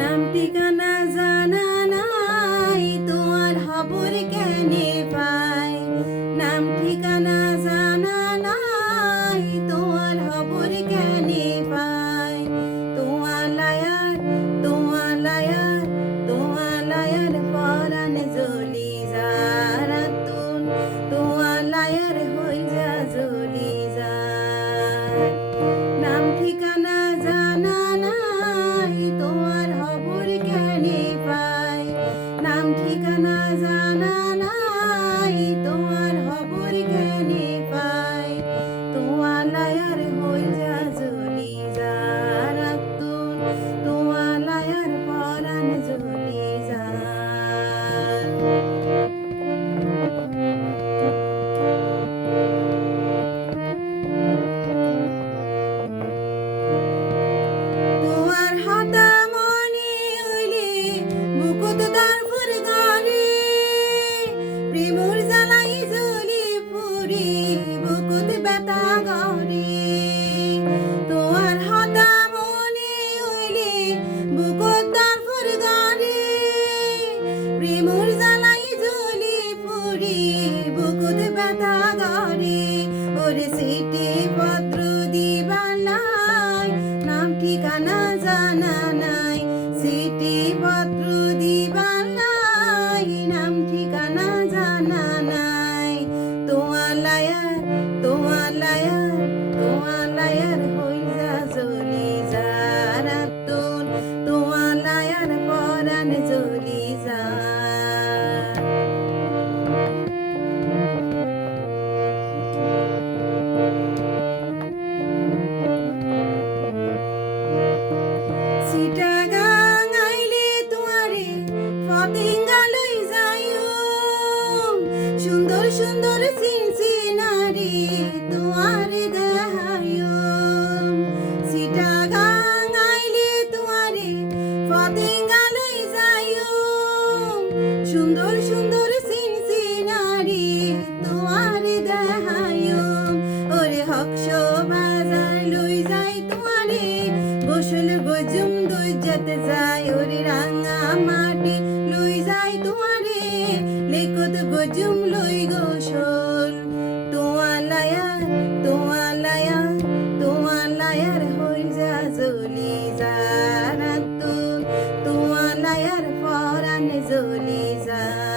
নাম ঠিকানা জানা নাই, তোমার খবর কেনে পাই। নাম ঠিকানা জানা নাই, তোমার খবর কেনে পাই। তোমার লায়ার, তোমার লায়ার, তোমার লায়ার পরাণ জ্বলি যারা তুন, তোমার লায়ার হই যা জ্বলি যায়। নাম ঠিকানা জানা নাই, তোমার খবর কেনে পাই। নাম ঠিকানা জানা নাই, তোমার খবর কেনে পাই। তোমার লায়ার হই যা জ্বলি যারা তুন, তোমার লায়ার পরাণ জ্বলি যায়। তোমার হাতা মনে হইলে বুকুত তার ফুরগারে, প্রেমর জ্বালাই জ্বলি পুরি বুকুত ব্যথা গরে। তোমার হাতা মনে হইলে বুকুত তার ফুরগারে, প্রেমর জ্বালাই জ্বলি পুরি বুকুত ব্যথা গরে। ওরে সিটি পত্র দিবালাই, নাম ঠিকানা জানা নাই। সিটি পত্র দিবালাই, নাম ঠিকানা জানা নাই। তোমার লায়ার, তোমার লায়ার, তোমার লায়ার হই যা জ্বলি যারা তুন, তোমার লায়ার পরাণ জ্বলি যায়। চিটাগাং আইলে তোমারে ফতেঙ্গা লই যাইও, সুন্দর সুন্দর সিনসিনারি তোমারে দেখাইও। চিটাগাং আইলে তোমারে ফতেঙ্গা লই যাইও, সুন্দর সুন্দর সিনসিনারি তোমারে দেখাইও। ওরে হকস বাজার লই যাই তোমারে, গোসল গজুম দইজাতে যায়। ওরে রাঙা মাটি লই যাই তোমারে, লেকত গজুম লই গোসল। তোমার লায়ার, তোমার লায়ার, তোমার লায়ার হই যা জ্বলি যারা তুন, তোমার লায়ার পরাণ জ্বলি যায়।